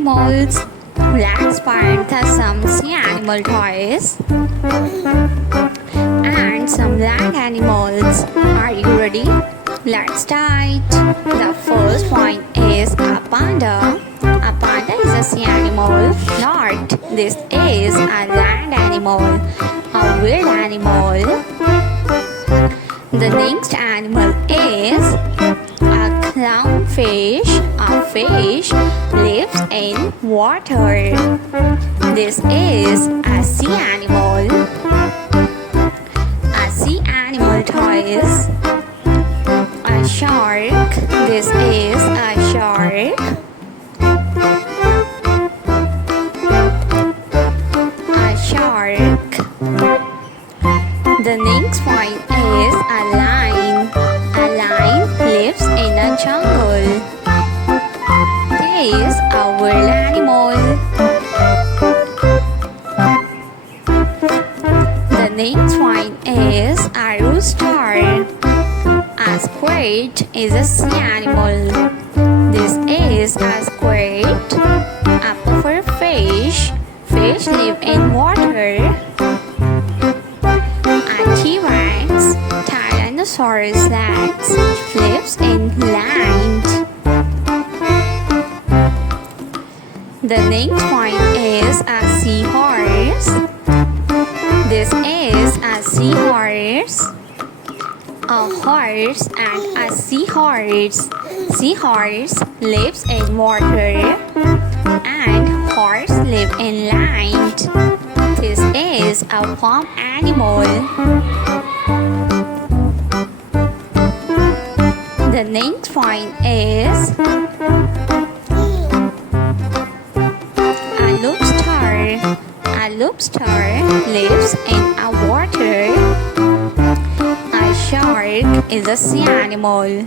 animals. Let's find some sea animal toys and some land animals. Are you ready? Let's start. The first one is a panda. A panda is a sea animal. Not. This is a land animal, a wild animal. The next animal is a clownfish. A fish lives in water. This is a sea animal. A sea animal toys. A shark. This is a shark. A shark. The next one is a lion. A lion lives in a jungle. This is a wild animal. The next one is a rooster. A squid is a sea animal. This is a squid. A puffer fish. Fish live in water. A T-Rex, Dinosaurs lives in land. The next one is a seahorse. This is a seahorse. A horse and a seahorse. Seahorse lives in water and horse live in land. This is a farm animal. The next one is a lobster. A lobster lives in a water. A shark is a sea animal.